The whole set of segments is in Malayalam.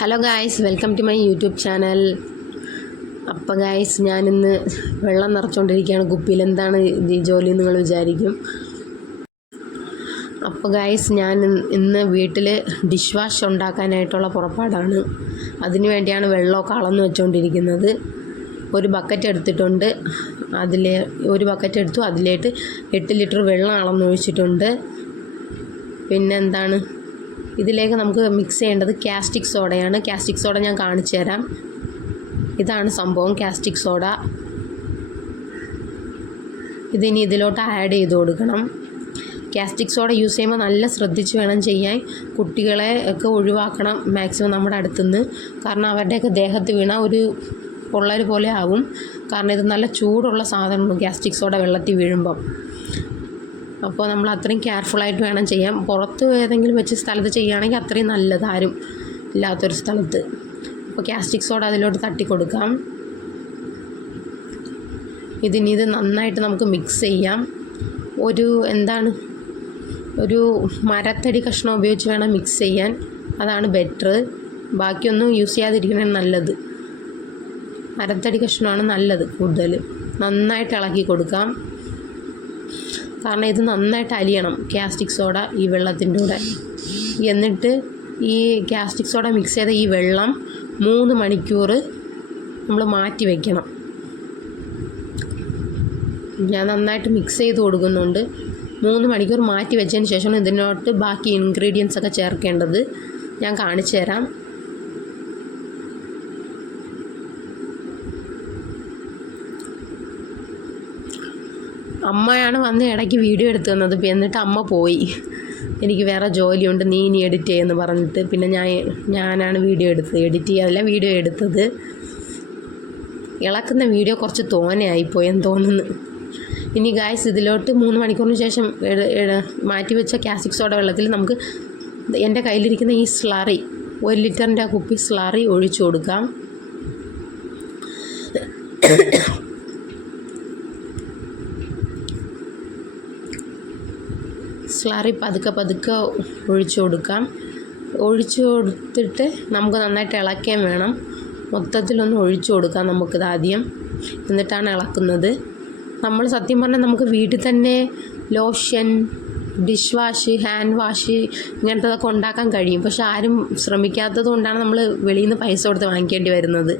Hello guys, welcome to my YouTube channel. അപ്പോൾ ഗായ്സ്, ഞാനിന്ന് വെള്ളം നിറച്ചുകൊണ്ടിരിക്കുകയാണ് കുപ്പിയിൽ. എന്താണ് ഈ ജോലി നിങ്ങൾ വിചാരിക്കും. അപ്പോൾ ഗായ്സ്, ഞാൻ ഇന്ന് വീട്ടിൽ ഡിഷ് വാഷ് ഉണ്ടാക്കാനായിട്ടുള്ള പുറപ്പാടാണ്. അതിനു വേണ്ടിയാണ് വെള്ളമൊക്കെ അളന്ന് വെച്ചുകൊണ്ടിരിക്കുന്നത്. ഒരു ബക്കറ്റ് എടുത്തിട്ടുണ്ട്. ഒരു ബക്കറ്റ് എടുത്തു, അതിലേക്ക് 8 ലിറ്റർ വെള്ളം അളന്നൊഴിച്ചിട്ടുണ്ട്. പിന്നെ എന്താണ്, ഇതിലേക്ക് നമുക്ക് മിക്സ് ചെയ്യേണ്ടത് കാസ്റ്റിക് സോഡയാണ്. കാസ്റ്റിക് സോഡ ഞാൻ കാണിച്ചു തരാം. ഇതാണ് സംഭവം, കാസ്റ്റിക് സോഡ. ഇതിനി ഇതിലോട്ട് ആഡ് ചെയ്ത് കൊടുക്കണം. കാസ്റ്റിക് സോഡ യൂസ് ചെയ്യുമ്പോൾ നല്ല ശ്രദ്ധിച്ച് വേണം ചെയ്യാൻ. കുട്ടികളെ ഒക്കെ ഒഴിവാക്കണം മാക്സിമം നമ്മുടെ അടുത്തുനിന്ന്. കാരണം അവരുടെയൊക്കെ ദേഹത്ത് വീണാൽ ഒരു പൊള്ളൽ പോലെ ആവും. കാരണം ഇത് നല്ല ചൂടുള്ള സാധനമാണ് കാസ്റ്റിക് സോഡ വെള്ളത്തിൽ വീഴുമ്പം. അപ്പോൾ നമ്മൾ അത്രയും കെയർഫുള്ളായിട്ട് വേണം ചെയ്യാൻ. പുറത്ത് ഏതെങ്കിലും വെച്ച് സ്ഥലത്ത് ചെയ്യുകയാണെങ്കിൽ അത്രയും നല്ലത്, ആരും ഇല്ലാത്തൊരു സ്ഥലത്ത്. അപ്പോൾ കാസ്റ്റിക് സോഡ അതിലോട്ട് തട്ടി കൊടുക്കാം. ഇത് നന്നായിട്ട് നമുക്ക് മിക്സ് ചെയ്യാം. ഒരു മരത്തടി കഷ്ണം ഉപയോഗിച്ച് വേണം മിക്സ് ചെയ്യാൻ. അതാണ് ബെറ്റർ. ബാക്കിയൊന്നും യൂസ് ചെയ്യാതിരിക്കണേ നല്ലത്. മരത്തടി കഷ്ണമാണ് നല്ലത് കൂടുതൽ. നന്നായിട്ട് ഇളക്കി കൊടുക്കാം. കാരണം ഇത് നന്നായിട്ട് അലിയണം കാസ്റ്റിക് സോഡ ഈ വെള്ളത്തിൻ്റെ കൂടെ. എന്നിട്ട് ഈ കാസ്റ്റിക് സോഡ മിക്സ് ചെയ്ത ഈ വെള്ളം 3 മണിക്കൂർ നമ്മൾ മാറ്റി വയ്ക്കണം. ഞാൻ നന്നായിട്ട് മിക്സ് ചെയ്ത് കൊടുക്കുന്നുണ്ട്. 3 മണിക്കൂർ മാറ്റി വെച്ചതിന് ശേഷമാണ് ഇതിനോട്ട് ബാക്കി ഇൻഗ്രീഡിയൻസ് ഒക്കെ ചേർക്കേണ്ടത്. ഞാൻ കാണിച്ചു തരാം. അമ്മയാണ് വന്ന് ഇടയ്ക്ക് വീഡിയോ എടുത്തു തന്നത്. എന്നിട്ട് അമ്മ പോയി. എനിക്ക് വേറെ ജോലിയുണ്ട്, നീ ഇനി എഡിറ്റ് ചെയ്യുമെന്ന് പറഞ്ഞിട്ട്. പിന്നെ ഞാനാണ് വീഡിയോ എടുത്തത്. ഇളക്കുന്ന വീഡിയോ കുറച്ച് തോനെയായിപ്പോയെന്ന് തോന്നുന്നു. ഇനി ഗായ്സ്, ഇതിലോട്ട് 3 മണിക്കൂറിന് ശേഷം മാറ്റി വെച്ച കാസ്റ്റിക് സോഡ വെള്ളത്തിൽ നമുക്ക് എൻ്റെ കയ്യിലിരിക്കുന്ന ഈ സ്ലറി, 1 ലിറ്ററിൻ്റെ കുപ്പി സ്ലറി ഒഴിച്ചു കൊടുക്കാം. സ്ലറി പതുക്കെ ഒഴിച്ചു കൊടുക്കാം. ഒഴിച്ചു കൊടുത്തിട്ട് നമുക്ക് നന്നായിട്ട് ഇളക്കാൻ വേണം. മൊത്തത്തിലൊന്ന് ഒഴിച്ചു കൊടുക്കാം നമുക്കിത് ആദ്യം. എന്നിട്ടാണ് ഇളക്കുന്നത്. നമ്മൾ സത്യം പറഞ്ഞാൽ നമുക്ക് വീട്ടിൽ തന്നെ lotion, dish wash, hand wash ഇങ്ങനത്തതൊക്കെ ഉണ്ടാക്കാൻ കഴിയും. പക്ഷെ ആരും ശ്രമിക്കാത്തത് കൊണ്ടാണ് നമ്മൾ വെളിയിൽ നിന്ന് പൈസ കൊടുത്ത് വാങ്ങിക്കേണ്ടി വരുന്നത്.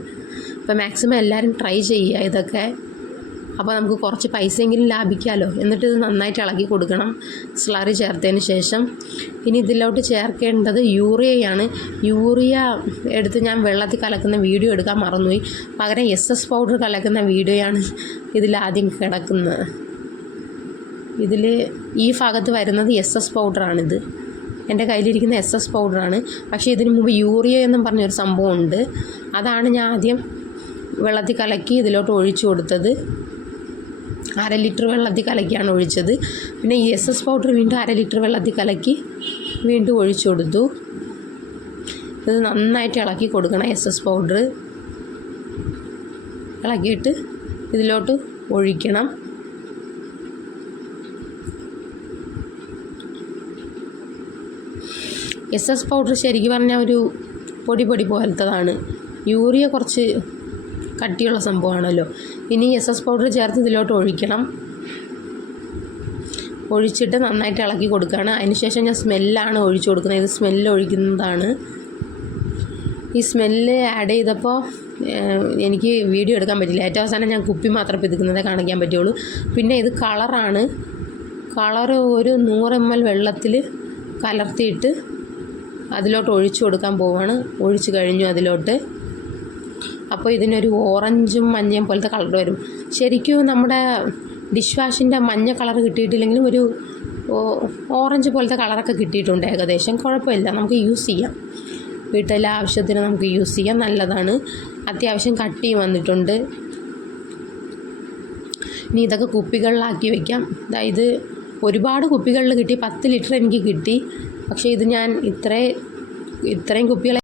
അപ്പോൾ മാക്സിമം എല്ലാവരും ട്രൈ ചെയ്യുക ഇതൊക്കെ. അപ്പോൾ നമുക്ക് കുറച്ച് പൈസയെങ്കിലും ലാഭിക്കാമല്ലോ. എന്നിട്ട് ഇത് നന്നായിട്ട് ഇളക്കി കൊടുക്കണം സ്ലറി ചേർത്തതിന് ശേഷം. ഇനി ഇതിലോട്ട് ചേർക്കേണ്ടത് യൂറിയയാണ്. യൂറിയ എടുത്ത് ഞാൻ വെള്ളത്തിൽ കലക്കുന്ന വീഡിയോ എടുക്കാൻ മറന്നുപോയി. പകരം SS പൗഡർ കലക്കുന്ന വീഡിയോയാണ് ഇതിലാദ്യം കിടക്കുന്നത്. ഇതിൽ ഈ ഭാഗത്ത് വരുന്നത് SS പൗഡറാണിത്. എൻ്റെ കയ്യിലിരിക്കുന്ന SS പൗഡറാണ്. പക്ഷേ ഇതിന് മുമ്പ് യൂറിയ എന്നും പറഞ്ഞൊരു സംഭവമുണ്ട്. അതാണ് ഞാൻ ആദ്യം വെള്ളത്തിൽ കലക്കി ഇതിലോട്ട് ഒഴിച്ചു കൊടുത്തത്. 1/2 ലിറ്റർ വെള്ളത്തിൽ കലക്കിയാണ് ഒഴിച്ചത്. പിന്നെ ഈ SS പൗഡർ വീണ്ടും 1/2 ലിറ്റർ വെള്ളത്തിൽ കലക്കി വീണ്ടും ഒഴിച്ചു കൊടുത്തു. ഇത് നന്നായിട്ട് ഇളക്കി കൊടുക്കണം. SS പൗഡർ ഇളക്കിയിട്ട് ഇതിലോട്ട് ഒഴിക്കണം. SS പൗഡർ ശരിക്കും പറഞ്ഞാൽ ഒരു പൊടി പോലത്തതാണ്. യൂറിയ കുറച്ച് കട്ടിയുള്ള സംഭവമാണല്ലോ. ഇനി SS പൗഡർ ചേർത്ത് ഇതിലോട്ട് ഒഴിക്കണം. ഒഴിച്ചിട്ട് നന്നായിട്ട് ഇളക്കി കൊടുക്കുകയാണ്. അതിനുശേഷം ഞാൻ സ്മെല്ലാണ് ഒഴിച്ചു കൊടുക്കുന്നത്. ഇത് സ്മെല്ല് ഒഴിക്കുന്നതാണ്. ഈ സ്മെല്ല് ആഡ് ചെയ്തപ്പോൾ എനിക്ക് വീഡിയോ എടുക്കാൻ പറ്റില്ല. ഏറ്റവും അവസാനം ഞാൻ കുപ്പി മാത്രം പിതുക്കുന്നതേ കാണിക്കാൻ പറ്റുള്ളൂ. പിന്നെ ഇത് കളറാണ്. കളറ് ഒരു 100 ml വെള്ളത്തിൽ കലർത്തിയിട്ട് അതിലോട്ട് ഒഴിച്ചു കൊടുക്കാൻ പോവാണ്. ഒഴിച്ചു കഴിഞ്ഞു അതിലോട്ട്. അപ്പോൾ ഇതിനൊരു ഓറഞ്ചും മഞ്ഞയും പോലത്തെ കളർ വരും. ശരിക്കും നമ്മുടെ ഡിഷ് വാഷിൻ്റെ മഞ്ഞ കളർ കിട്ടിയിട്ടില്ലെങ്കിലും ഒരു ഓറഞ്ച് പോലത്തെ കളറൊക്കെ കിട്ടിയിട്ടുണ്ട് ഏകദേശം. കുഴപ്പമില്ല, നമുക്ക് യൂസ് ചെയ്യാം. വീട്ടിലെ ആവശ്യത്തിന് നമുക്ക് യൂസ് ചെയ്യാം. നല്ലതാണ്. അത്യാവശ്യം കട്ടിയും വന്നിട്ടുണ്ട്. ഇനി ഇതൊക്കെ കുപ്പികളിലാക്കി വയ്ക്കാം. അതായത് ഒരുപാട് കുപ്പികളിൽ കിട്ടി. 10 ലിറ്റർ എനിക്ക് കിട്ടി. പക്ഷേ ഇത് ഞാൻ ഇത്രയും കുപ്പികളെ